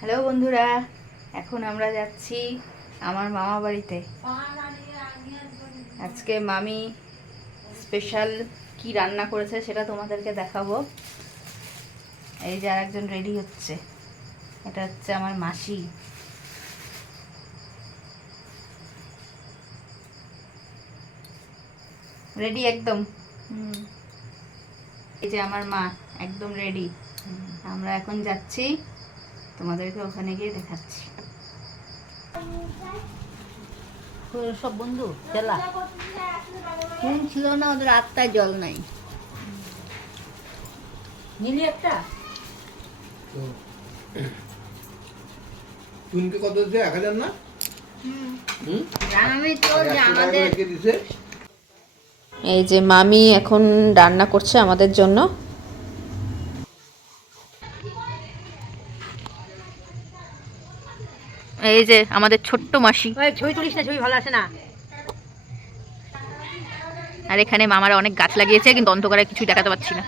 Hello বন্ধুরা, এখন আমরা যাচ্ছি আমার মামা বাড়িতে। আজকে মামি স্পেশাল কি রান্না করেছে সেটা তোমাদেরকে দেখাবো। এই যে আরেকজন রেডি হচ্ছে। এটা হচ্ছে আমার মাসি। রেডি একদম। এই যে আমার মা, একদম রেডি আমরা এখন যাচ্ছি তোমাদেরকে ওখানে গিয়ে দেখাচ্ছি। সব বন্ধু খেলা? ঘুম ছিল না ওদের আত্মায় জল নাই। নিলি একটা? কত দিচ্ছে এক হাজার না? আমি তো আমাদের? এই যে মামি এখন রান্না করছে আমাদের জন্য। এই যে আমাদের ছোট্ট মাসি। ছবি তুলিস না ছবি ভালো আসে না। আর এখানে মামারা অনেক গাছ লাগিয়েছে কিন্তু অন্ধকারে কিছুই দেখাতে পাচ্ছি না।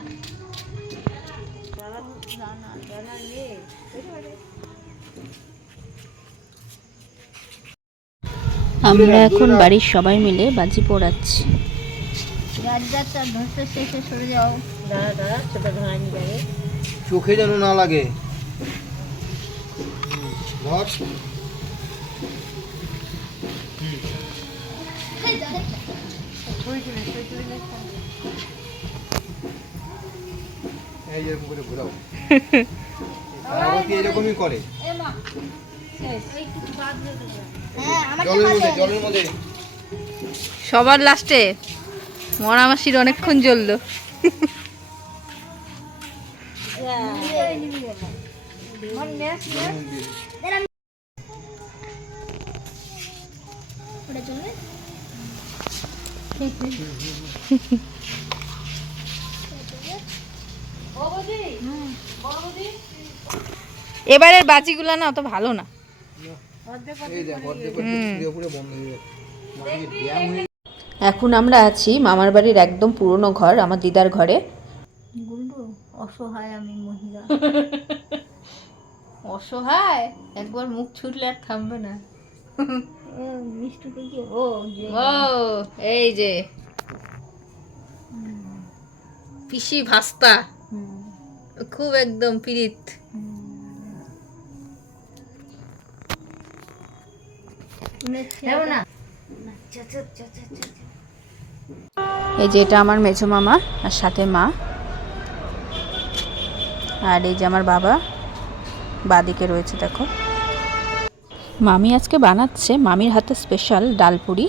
আমরা এখন বাড়ির সবাই মিলে বাজি পোড়াচ্ছি। চোখে যেন না লাগে। ধর। করে ঘোরাও। এরকমই করে। জলের মধ্যে জলের মধ্যে। সবার লাস্টে মরা মাসির অনেকক্ষণ জ্বললো। এবারের বাজিগুলো না অত ভালো না। এখন আমরা আছি মামার বাড়ির একদম পুরনো ঘর আমার দিদার ঘরে। অসহায় আমি মহিলা। অসহায়? একবার মুখ ছুটলে আর থামবে না। ও এই যে। পিসি ভাস্তা। খুব একদম চা। এই যে এটা আমার মেজো মামা আর সাথে মা। আর এই যে আমার বাবা। বাদিকে রয়েছে দেখো। মামি আজকে বানাচ্ছে মামির হাতে স্পেশাল ডালপুরি।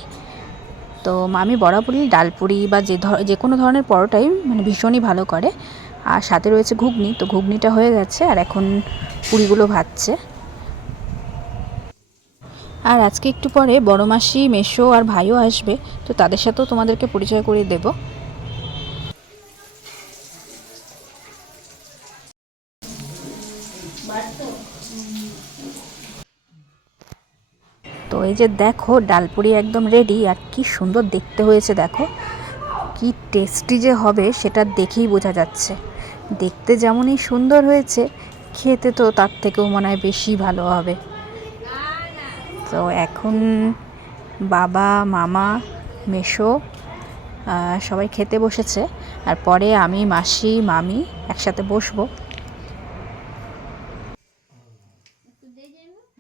তো মামি বরাবরই ডালপুরি বা যে ধর, যে কোনো ধরনের পরোটাই মানে ভীষণই ভালো করে। আর সাথে রয়েছে ঘুগনি, তো ঘুগনিটা হয়ে গেছে আর এখন পুরিগুলো ভাজছে। আর আজকে একটু পরে বড় মাসি মেশো আর ভাইও আসবে, তো তাদের সাথেও তোমাদেরকে পরিচয় করিয়ে দেব। তো এই যে দেখো, ডালপুরি একদম রেডি আর কি সুন্দর দেখতে হয়েছে দেখো। কি টেস্টি যে হবে সেটা দেখেই বোঝা যাচ্ছে। দেখতে যেমনই সুন্দর হয়েছে, খেতে তো তার থেকেও মনে হয় বেশি ভালো হবে। তো এখন বাবা, মামা মেশো সবাই খেতে বসেছে আর পরে আমি, মাসি, মামি একসাথে বসবো।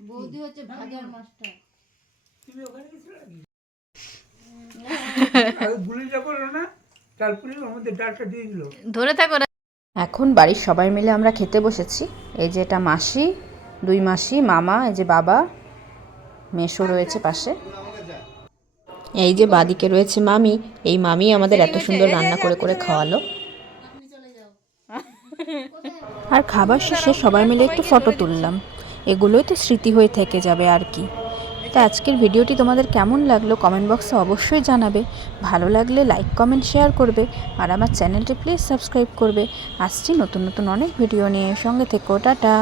বৌদি হচ্ছে ভাজার মাস্টার আগে গুলিটা করল না তারপরে ওর ডালটা দিয়ে দিল। ধরে থাকো এখন বাড়ির সবাই মিলে আমরা খেতে বসেছি। এই যে এটা মাসি দুই মাসি মামা এই যে বাবা মেশো রয়েছে পাশে। এই যে বাদিকে রয়েছে মামি এই মামি আমাদের এত সুন্দর রান্না করে করে খাওয়ালো। আর খাবার শেষে সবাই মিলে একটু ফটো তুললাম। এগুলোই তো স্মৃতি হয়ে থেকে যাবে আর কি। তো আজকের ভিডিওটি তোমাদের কেমন লাগল কমেন্ট বক্সে অবশ্যই জানাবে। ভালো লাগলে লাইক কমেন্ট শেয়ার করবে আর আমার চ্যানেলটি প্লিজ সাবস্ক্রাইব করবে। আসছি নতুন নতুন অনেক ভিডিও নিয়ে। সঙ্গে থেকো, টাটা।